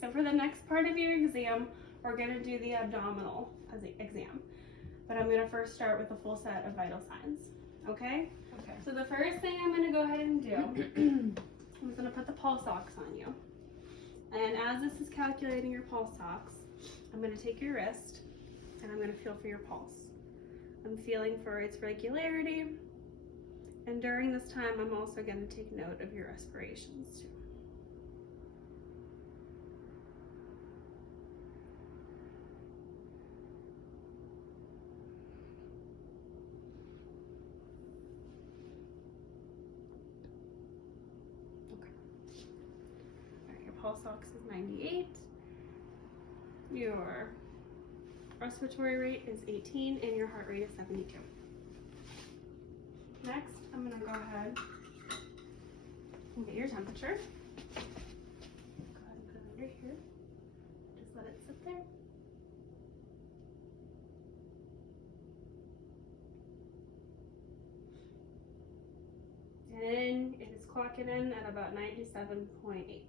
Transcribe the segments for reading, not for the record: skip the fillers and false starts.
So for the next part of your exam, we're going to do the abdominal exam. But I'm going to first start with a full set of vital signs. Okay? Okay. So the first thing I'm going to go ahead and do, I'm going to put the pulse ox on you. And as this is calculating your pulse ox, I'm going to take your wrist and I'm going to feel for your pulse. I'm feeling for its regularity. And during this time, I'm also going to take note of your respirations too. Pulse ox is 98. Your respiratory rate is 18 and your heart rate is 72. Next, I'm going to go ahead and get your temperature. Go ahead and put it under here. Just let it sit there. And it is clocking in at about 97.8.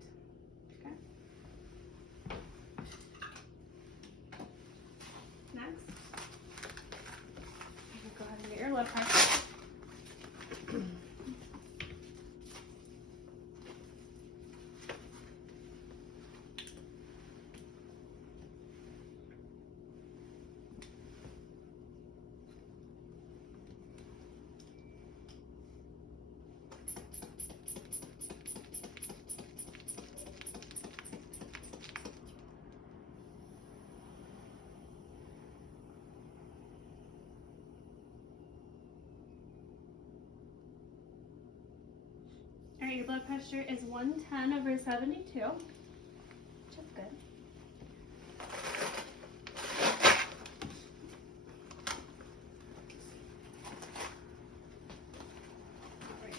Next, go ahead and get your blood pressure. All right, your blood pressure is 110/72, which is good. All right.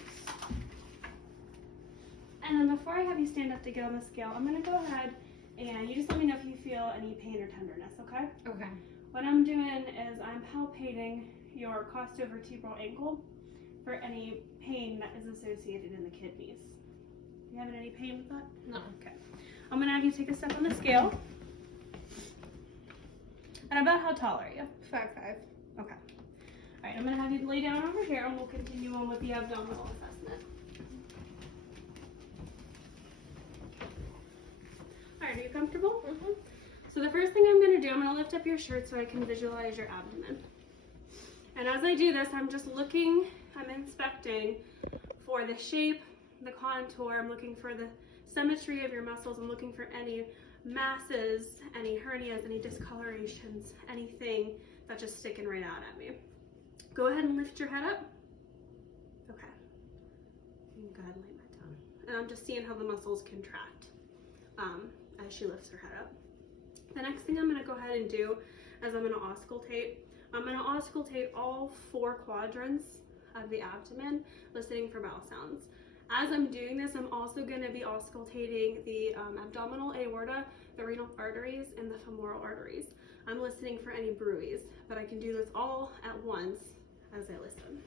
And then before I have you stand up to get on the scale, I'm going to go ahead and you just let me know if you feel any pain or tenderness, okay? Okay. What I'm doing is I'm palpating your costovertebral ankle for any pain that is associated in the kidneys. You having any pain with that? No. Okay. I'm gonna have you take a step on the scale. And about how tall are you? 5'5". Okay. All right, I'm gonna have you lay down over here and we'll continue on with the abdominal assessment. All right, are you comfortable? Mm-hmm. So the first thing I'm gonna do, I'm gonna lift up your shirt so I can visualize your abdomen. And as I do this, I'm just looking, I'm inspecting for the shape, the contour, I'm looking for the symmetry of your muscles, I'm looking for any masses, any hernias, any discolorations, anything that's just sticking right out at me. Go ahead and lift your head up. Okay. You can go ahead and lay that down. And I'm just seeing how the muscles contract as she lifts her head up. The next thing I'm gonna go ahead and do is I'm gonna auscultate. I'm going to auscultate all 4 quadrants of the abdomen, listening for bowel sounds. As I'm doing this, I'm also going to be auscultating the abdominal aorta, the renal arteries, and the femoral arteries. I'm listening for any bruits, but I can do this all at once as I listen.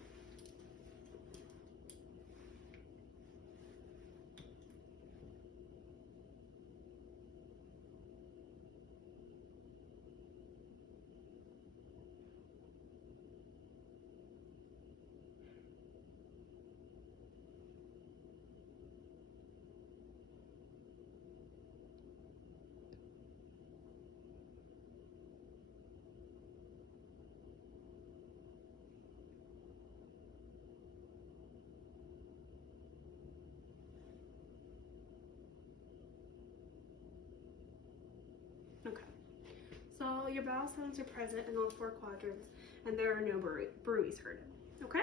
Okay, so your bowel sounds are present in all 4 quadrants and there are no bruits heard. Okay,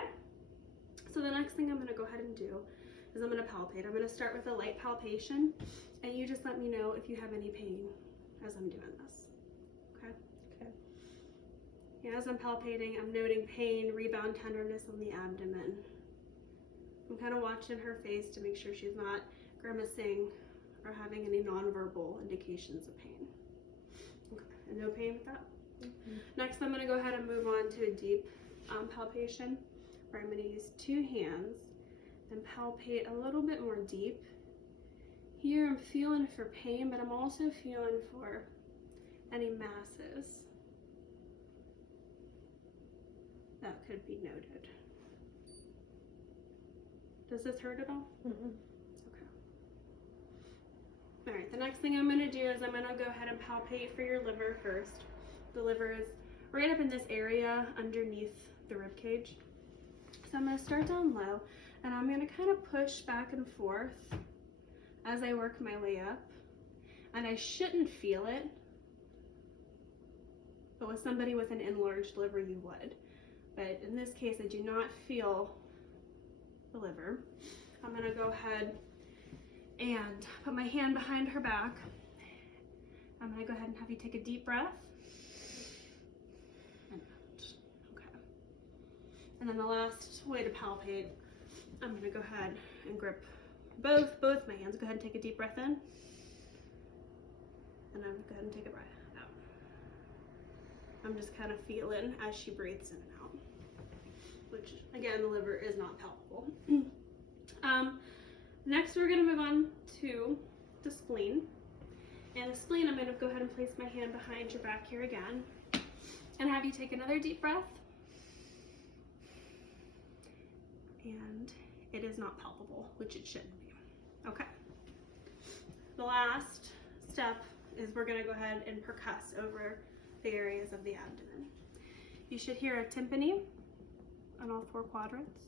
so the next thing I'm going to go ahead and do is I'm going to palpate. I'm going to start with a light palpation and you just let me know if you have any pain as I'm doing this. Okay? Okay. Yeah, as I'm palpating, I'm noting pain, rebound tenderness on the abdomen. I'm kind of watching her face to make sure she's not grimacing or having any nonverbal indications of pain. Okay, and no pain with that? Mm-hmm. Next, I'm going to go ahead and move on to a deep palpation where I'm going to use 2 hands and palpate a little bit more deep Here I'm feeling for pain, but I'm also feeling for any masses that could be noted. Does this hurt at all? Mm-mm. Okay. All right, the next thing I'm gonna do is I'm gonna go ahead and palpate for your liver first. The liver is right up in this area underneath the rib cage. So I'm gonna start down low, and I'm gonna kind of push back and forth as I work my way up. And I shouldn't feel it, but with somebody with an enlarged liver, you would. But in this case, I do not feel the liver. I'm gonna go ahead and put my hand behind her back. I'm gonna go ahead and have you take a deep breath. And out. Okay. And then the last way to palpate, I'm gonna go ahead and grip both my hands. Go ahead and take a deep breath in. And I'm gonna go ahead and take a breath out. I'm just kind of feeling as she breathes in and out, which again, the liver is not palpable. Next, we're gonna move on to the spleen. And the spleen, I'm gonna go ahead and place my hand behind your back here again and have you take another deep breath. And it is not palpable, which it shouldn't be. Okay. The last step is we're gonna go ahead and percuss over the areas of the abdomen. You should hear a tympani on all 4 quadrants.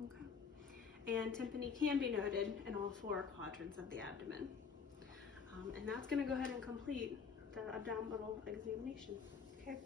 Okay. And tympani can be noted in all 4 quadrants of the abdomen. And that's going to go ahead and complete the abdominal examination. Okay.